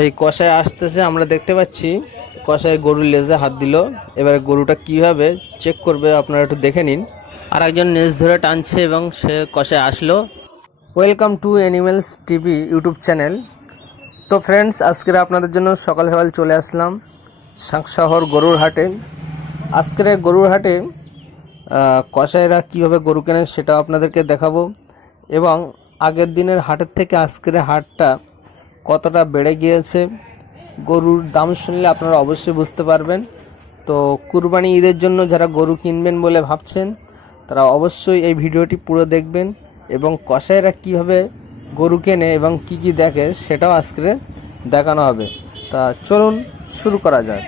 এই কষায় আসতেছে, আমরা দেখতে পাচ্ছি। কষায় গরুর লেজে হাত দিল। এবার গরুটা কীভাবে চেক করবে, আপনারা একটু দেখে নিন। আর একজন নেজ ধরে টানছে এবং সে কষায় আসলো। Welcome to animals TV YouTube channel তো ফ্রেন্ডস আজকের আপনাদের জন্য সকাল সকাল চলে আসলাম শহর গরুর হাটে। আজকের গরুর হাটে কসাইরা কীভাবে গরু কেনেন সেটাও আপনাদেরকে দেখাবো। এবং আগের দিনের হাটের থেকে আজকের হাটটা কতটা বেড়ে গিয়েছে, গরুর দাম শুনলে আপনারা অবশ্যই বুঝতে পারবেন। তো কুরবানি ঈদের জন্য যারা গরু কিনবেন বলে ভাবছেন, তারা অবশ্যই এই ভিডিওটি পুরো দেখবেন এবং কসাইরা কীভাবে গরু কেনে এবং কি কি দেখে সেটাও আজকে দেখানো হবে। তা চলুন শুরু করা যাক।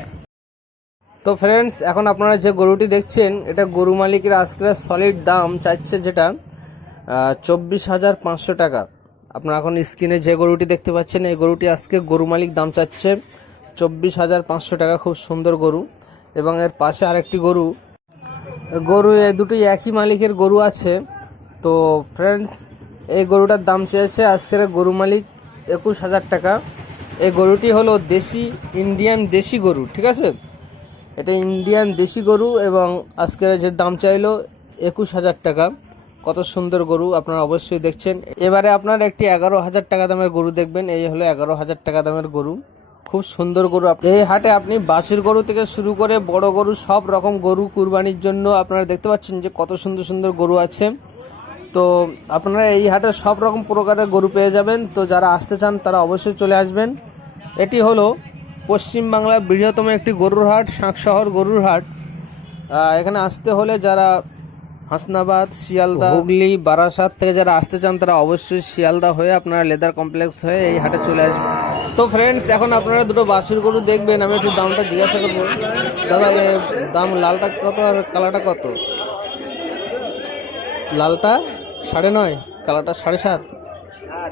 তো ফ্রেন্ডস এখন আপনারা যে গরুটি দেখছেন, এটা গরু মালিকের আজকের সলিড দাম চাচ্ছে যেটা চব্বিশ হাজার পাঁচশো টাকা। আপনারা এখন স্ক্রিনে যে গরুটি দেখতে পাচ্ছেন, এই গরুটি আজকে গরু মালিক দাম চাচ্ছে চব্বিশ হাজার পাঁচশো টাকা, খুব সুন্দর গরু। এবং এর পাশে আরেকটি গরু। গরু এই দুটি একই মালিকের গরু আছে। তো ফ্রেন্ডস এই গরুটার দাম চেয়েছে আজকের গরু মালিক একুশ হাজার টাকা। এই গরুটি হলো দেশি, ইন্ডিয়ান দেশি গরু, ঠিক আছে? এটা ইন্ডিয়ান দেশি গরু এবং আজকের যে দাম চাইলো একুশ হাজার টাকা। কত সুন্দর গরু আপনারা অবশ্যই দেখছেন। এবারে আপনার একটি এগারো হাজার টাকা দামের গরু দেখবেন। এই হলো এগারো হাজার টাকা দামের গরু। খুব সুন্দর গরু এই হাটে আপনি বাসির গরু থেকে শুরু করে বড় গরু, সব রকম গরু কুরবানির জন্য আপনারা দেখতে পাচ্ছেন যে কত সুন্দর সুন্দর গরু আছে। তো আপনারা এই হাটে সব রকম প্রকারের গরু পেয়ে যাবেন। তো যারা আসতে চান, তারা অবশ্যই চলে আসবেন। এটি হলো পশ্চিমবাংলার বৃহত্তম একটি গরুর হাট শাঁকশহর গরুর হাট। এখানে আসতে হলে যারা হাসনাবাদ, শিয়ালদা, হুগলি, বারাসাত থেকে যারা আসতে চান তারা অবশ্যই শিয়ালদা হয়ে আপনারা লেদার কমপ্লেক্স হয়ে এই হাটে চলে আসবেন। তো ফ্রেন্ডস এখন আপনারা দুটো বাছুর গরু দেখবেন, আমি একটু দামটা জিজ্ঞাসা করব। দাদা দাম লালটা কত আর কালাটা কত? লালটা সাড়ে নয়, কালারটা সাড়ে সাত।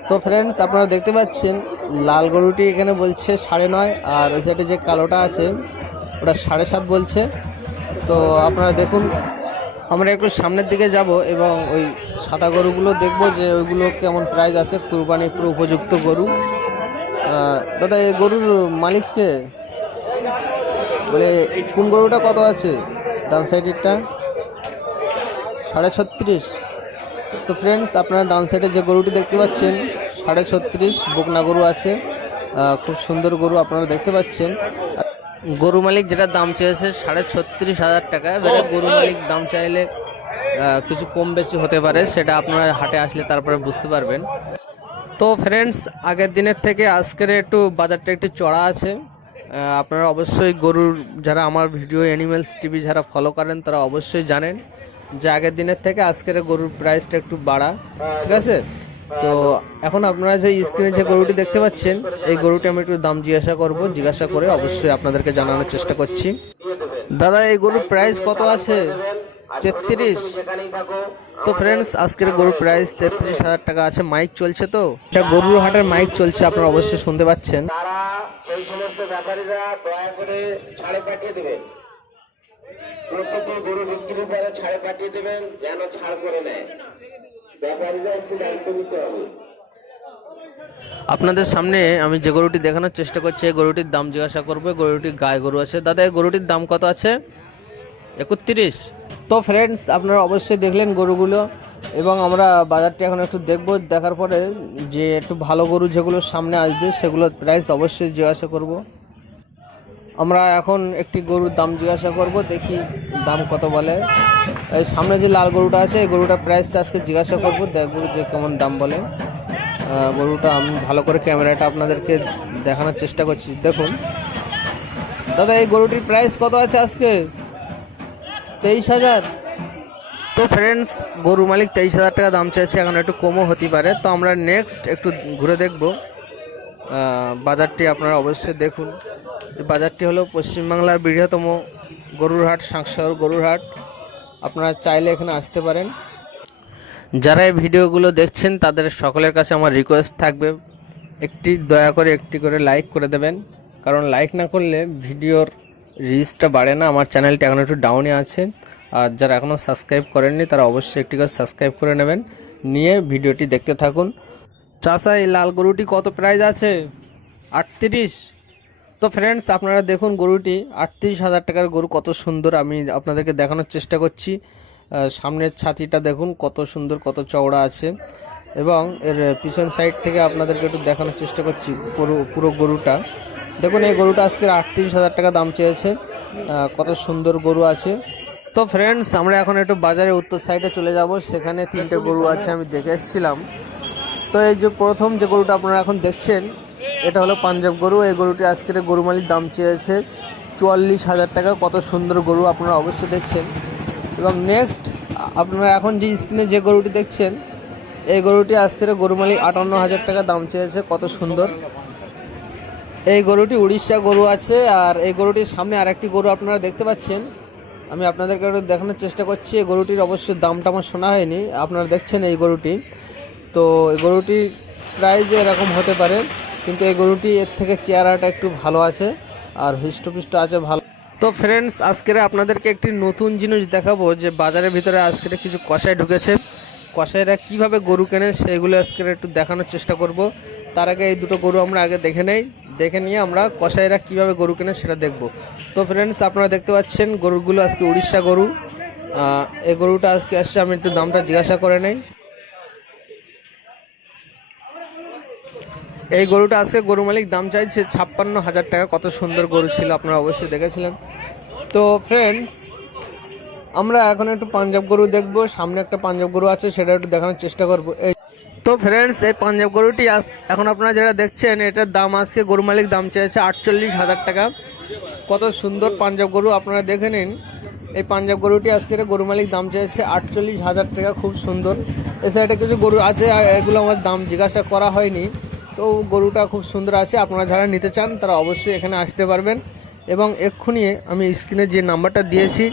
তো ফ্রেন্ডস আপনারা দেখতে পাচ্ছেন, লাল গরুটি এখানে বলছে সাড়ে নয়, আর ওই সাইডে যে কালোটা আছে, ওটা সাড়ে সাত বলছে। তো আপনারা দেখুন আমরা একটু সামনের দিকে যাব এবং ওই সাদা গরুগুলো দেখব যে ওইগুলো কেমন প্রাইস আছে কুরবানির পুরো উপযুক্ত গরু। দাদা, এই গরুর মালিককে বলে, কোন গরুটা কত আছে? ডান সাইডেরটা? সাড়ে ছত্রিশ। তো ফ্রেন্ডস আপনারা ডান সাইডে যে গরুটি দেখতে পাচ্ছেন, সাড়ে ছত্রিশ, বকনা গরু আছে। খুব সুন্দর গরু আপনারা দেখতে পাচ্ছেন। গরু মালিক যেটা দাম চেয়েছে সাড়ে ছত্রিশ হাজার টাকা। এবারে গরু মালিক দাম চাইলে কিছু কম বেশি হতে পারে, সেটা আপনারা হাটে আসলে তারপরে বুঝতে পারবেন। তো ফ্রেন্ডস আগের দিনের থেকে আজকের একটু বাজারটা একটু চড়া আছে। আপনারা অবশ্যই গরুর যারা আমার ভিডিও অ্যানিমেলস টিভি যারা ফলো করেন, তারা অবশ্যই জানেন যে আগের দিনের থেকে আজকের গরুর প্রাইসটা একটু বাড়া। ঠিক আছে? তো এখন আপনারা যে স্ক্রিনে যে গরুটি দেখতে পাচ্ছেন, এই গরুটি আমি একটু দাম জিজ্ঞাসা করব। জিজ্ঞাসা করে অবশ্যই আপনাদেরকে জানানোর চেষ্টা করছি। দাদা, এই গরুর প্রাইস কত আছে? তেত্রিশ। তো ফ্রেন্ডস আজকের গরুর প্রাইস তেত্রিশ হাজার টাকা আছে। মাইক চলছে তো? এটা গরুর হাটের মাইক চলছে, আপনারা অবশ্যই শুনতে পাচ্ছেন। করে ছাড়ে পাঠিয়ে দেবেন। প্রত্যেকে গরু ছাড়ে পাঠিয়ে দেবেন, যেন ছাড় করে নেয়। আপনাদের সামনে আমি যে গরুটি দেখানোর চেষ্টা করছি, এই গরুটির দাম জিজ্ঞাসা করব গরুটি গায়ে গরু আছে। দাদা, এই গরুটির দাম কত আছে? একত্রিশ। তো ফ্রেন্ডস আপনারা অবশ্যই দেখলেন গরুগুলো এবং আমরা বাজারটি এখন একটু দেখব, দেখার পরে যে একটু ভালো গরু যেগুলো সামনে আসবে সেগুলোর প্রাইস অবশ্যই জিজ্ঞাসা করব। আমরা এখন একটি গরুর দাম জিজ্ঞাসা করব, দেখি দাম কত বলে। এই সামনে যে লাল গরুটা আছে, এই গরুটার প্রাইসটা আজকে জিজ্ঞাসা করব। দেখব যে কেমন দাম বলে। গরুটা আমি ভালো করে ক্যামেরাটা আপনাদেরকে দেখানোর চেষ্টা করছি। দেখুন। দাদা, এই গরুটির প্রাইস কত আছে আজকে? তেইশ হাজার। তো ফ্রেন্ডস গরু মালিক তেইশ হাজার টাকা দাম চাইছে এখন একটু কমও হতে পারে। তো আমরা নেক্সট একটু ঘুরে দেখব। বাজারটি আপনারা অবশ্যই দেখুন। বাজারটি হলো পশ্চিমবাংলার বৃহত্তম গরুর হাট, সাংসর গরুর হাট। আপনারা চাইলে এখানে আসতে পারেন। যারা এই ভিডিওগুলো দেখছেন, তাদের সকলের কাছে আমার রিকোয়েস্ট থাকবে, একটি দয়া করে একটি করে লাইক করে দেবেন। কারণ লাইক না করলে ভিডিওর রিচটা বাড়ে না, আমার চ্যানেলটা এখন একটু ডাউনে আছে। আর যারা এখনও সাবস্ক্রাইব করেননি, তারা অবশ্যই একটি করে সাবস্ক্রাইব করে নেবেন। নিয়ে ভিডিওটি দেখতে থাকুন। চাষা এই লাল গরুটি কত প্রাইস আছে? আটত্রিশ। তো ফ্রেন্ডস আপনারা দেখুন গরুটি, আটত্রিশ হাজার টাকার গরু, কত সুন্দর আমি আপনাদেরকে দেখানোর চেষ্টা করছি। সামনের ছাতিটা দেখুন, কত সুন্দর, কত চওড়া আছে। এবং এর পিছন সাইড থেকে আপনাদেরকে একটু দেখানোর চেষ্টা করছি পুরো পুরো গরুটা। দেখুন, এই গরুটা আজকে আটত্রিশ হাজার টাকা দাম চেয়েছে। কত সুন্দর গরু আছে। তো ফ্রেন্ডস আমরা এখন একটু বাজারে উত্তর সাইডে চলে যাব। সেখানে তিনটে গরু আছে, আমি দেখে এসেছিলাম। তো এই যে প্রথম যে গরুটা আপনারা এখন দেখছেন এটা হলো পাঞ্জাব গরু। এই গরুটি আজকের গরু মালিক দাম চেয়েছে চুয়াল্লিশ হাজার টাকা। কত সুন্দর গরু আপনারা অবশ্যই দেখছেন। এবং নেক্সট আপনারা এখন যে স্ক্রিনে যে গরুটি দেখছেন, এই গরুটি আজকের গরু মালিক আটান্ন হাজার টাকা দাম চেয়েছে। কত সুন্দর। এই গরুটি উড়িষ্যা গরু আছে। আর এই গরুটির সামনে আরেকটি গরু আপনারা দেখতে পাচ্ছেন। আমি আপনাদেরকে দেখানোর চেষ্টা করছি। এই গরুটির অবশ্যই দামটা আমার শোনা হয়নি। আপনারা দেখছেন এই গরুটি। তো এই গরুটির প্রাইস এরকম হতে পারে। কিন্তু এই গরুটি এর থেকে চেহারাটা একটু ভালো আছে আর হৃষ্টপুষ্ট আছে ভালো। তো ফ্রেন্ডস আজকের আপনাদেরকে একটি নতুন জিনিস দেখাবো যে বাজারের ভিতরে আজকের কিছু কষাই ঢুকেছে। কষাইরা কীভাবে গরু কেনে সেগুলো আজকের একটু দেখানোর চেষ্টা করব। তার আগে এই দুটো গরু আমরা আগে দেখে নেই। দেখে নিয়ে আমরা কষাইরা কীভাবে গরু কেনে সেটা দেখব। তো ফ্রেন্ডস আপনারা দেখতে পাচ্ছেন গরুগুলো আজকে উড়িষ্যা গরু। এই গরুটা আজকে আসছে, আমি একটু দামটা জিজ্ঞাসা করে নেই। এই গরুটা আজকে গরু মালিক দাম চাইছে ছাপ্পান্ন হাজার টাকা। কত সুন্দর গরু ছিল, আপনারা অবশ্যই দেখেছিলেন। তো ফ্রেন্ডস আমরা এখন একটু পাঞ্জাব গরু দেখব। সামনে একটা পাঞ্জাব গরু আছে, সেটা একটু দেখানোর চেষ্টা করব। এই তো ফ্রেন্ডস এই পাঞ্জাব গরুটি আজ এখন আপনারা যেটা দেখছেন, এটার দাম আজকে গরু মালিক দাম চেয়েছে আটচল্লিশ হাজার টাকা। কত সুন্দর পাঞ্জাব গরু, আপনারা দেখে নিন। এই পাঞ্জাব গরুটি আজকে গরু মালিক দাম চেয়েছে আটচল্লিশ হাজার টাকা, খুব সুন্দর। এছাড়া সাইডে কিছু গরু আছে, এগুলো আমার দাম জিজ্ঞাসা করা হয়নি। তো গরুটা খুব সুন্দর আছে, আপনারা যারা নিতে চান তারা অবশ্যই এখানে আসতে পারবেন। এবং এক্ষুনি আমি স্ক্রিনে যে নাম্বারটা দিয়েছি,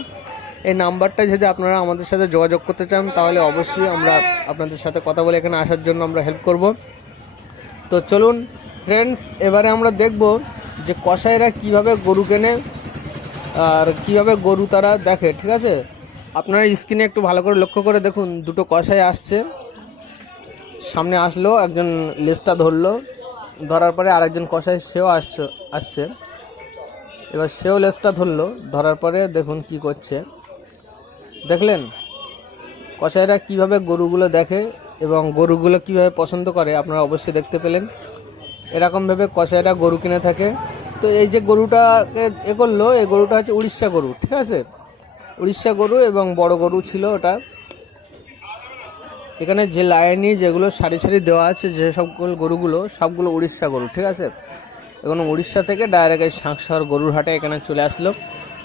এই নাম্বারটা যদি আপনারা আমাদের সাথে যোগাযোগ করতে চান, তাহলে অবশ্যই আমরা আপনাদের সাথে কথা বলে এখানে আসার জন্য আমরা হেল্প করব। তো চলুন ফ্রেন্ডস এবারে আমরা দেখব যে কসাইরা কীভাবে গরু কেনে আর কীভাবে গরু তারা দেখে, ঠিক আছে? আপনারা স্ক্রিনে একটু ভালো করে লক্ষ্য করে দেখুন, দুটো কসাই আসছে। সামনে আসলো, একজন লেজটা ধরলো। ধরার পরে আরেকজন কসাই সেও আসছে আসছে। এবার সেও লেজটা ধরলো, ধরার পরে দেখুন কি করছে। দেখলেন? কসাইরা কীভাবে গরুগুলো দেখে এবং গরুগুলো কীভাবে পছন্দ করে, আপনারা অবশ্যই দেখতে পেলেন। এরকমভাবে কসাইরা গরু কিনে থাকে। তো এই যে গরুটাকে এ করল, এই গরুটা হচ্ছে উড়িষ্যা গরু, ঠিক আছে? উড়িষ্যা গরু এবং বড় গরু ছিল ওটা। এখানে যে লাইনই যেগুলো সারি সারি দেওয়া আছে, যে সবগুলো গরুগুলো, সবগুলো উড়িষ্যা গরু, ঠিক আছে? এখন উড়িষ্যা থেকে ডাইরেক্ট এই সাংসার গরুর হাটে এখানে চলে আসলো।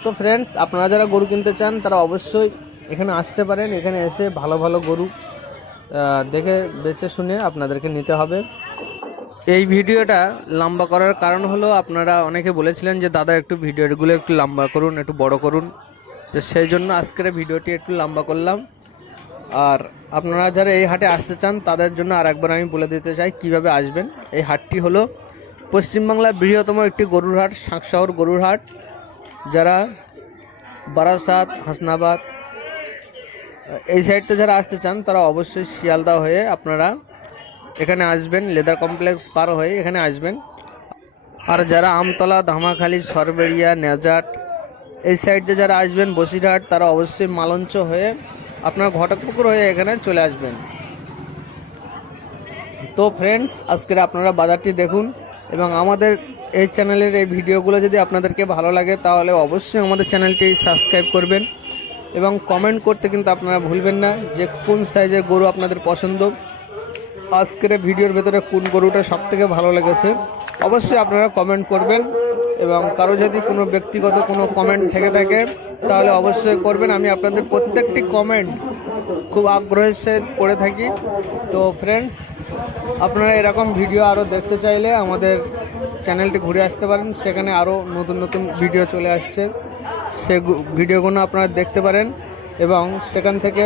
তো ফ্রেন্ডস আপনারা যারা গরু কিনতে চান, তারা অবশ্যই এখানে আসতে পারেন। এখানে এসে ভালো ভালো গরু দেখে বেছে শুনে আপনাদেরকে নিতে হবে। এই ভিডিওটা লম্বা করার কারণ হলো, আপনারা অনেকে বলেছিলেন যে, দাদা, একটু ভিডিওগুলো একটু লম্বা করুন, একটু বড় করুন। তো সেই জন্য আজকের ভিডিওটি একটু লম্বা করলাম। আর আপনারা যারা এই হাটে আসতে চান, তাদের জন্য আর একবার আমি বলে দিতে চাই কীভাবে আসবেন। এই হাটটি হলো পশ্চিমবাংলার বৃহত্তম একটি গরুর হাট, শাঁকশহর গরুর হাট। যারা বারাসাত, হাসনাবাদ, এই সাইডটা যারা আসতে চান, তারা অবশ্যই শিয়ালদা হয়ে আপনারা এখানে আসবেন। লেদার কমপ্লেক্স পার হয়ে এখানে আসবেন। আর যারা আমতলা, ধামাখালি সরবেরিয়া নেজাট, এই সাইডে যারা আসবেন, বসিরহাট, তারা অবশ্যই মালঞ্চ হয়ে আপনার ঘটকপুকুর হয়ে এখানে চলে আসবেন। তো ফ্রেন্ডস আজকের আপনারা বাজারটি দেখুন এবং আমাদের এই চ্যানেলের এই ভিডিওগুলো যদি আপনাদেরকে ভালো লাগে, তাহলে অবশ্যই আমাদের চ্যানেলটি সাবস্ক্রাইব করবেন এবং কমেন্ট করতে কিন্তু আপনারা ভুলবেন না যে কোন সাইজের গরু আপনাদের পছন্দ। আজকের ভিডিওর ভেতরে কোন গরুটা সব থেকে ভালো লেগেছে, অবশ্যই আপনারা কমেন্ট করবেন এবং কারও যদি কোনো ব্যক্তিগত কোনো কমেন্ট থেকে থাকে তাহলে অবশ্যই করবেন। আমি আপনাদের প্রত্যেকটি কমেন্ট খুব আগ্রহের সাথে পড়ে থাকি। তো ফ্রেন্ডস আপনারা এরকম ভিডিও আরও দেখতে চাইলে আমাদের চ্যানেলটি ঘুরে আসতে পারেন। সেখানে আরও নতুন নতুন ভিডিও চলে আসছে। সে ভিডিওগুলো আপনারা দেখতে পারেন এবং সেখান থেকে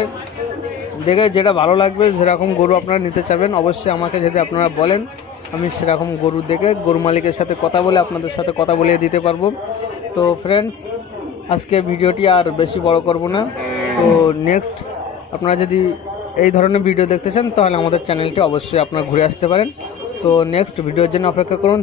দেখে যেটা ভালো লাগবে, যেরকম গরু আপনারা নিতে চাবেন অবশ্যই আমাকে যদি আপনারা বলেন, আমি সেরকম গরু দেখে গরু মালিকের সাথে কথা বলে আপনাদের সাথে কথা বলিয়ে দিতে পারব। তো ফ্রেন্ডস আজকে ভিডিওটি আর বেশি বড় করব না। তো নেক্সট আপনারা যদি এই ধরনের ভিডিও দেখতে চান, তাহলে আমাদের চ্যানেলটি অবশ্যই আপনারা ঘুরে আসতে পারেন। তো নেক্সট ভিডিওর জন্য অপেক্ষা করুন।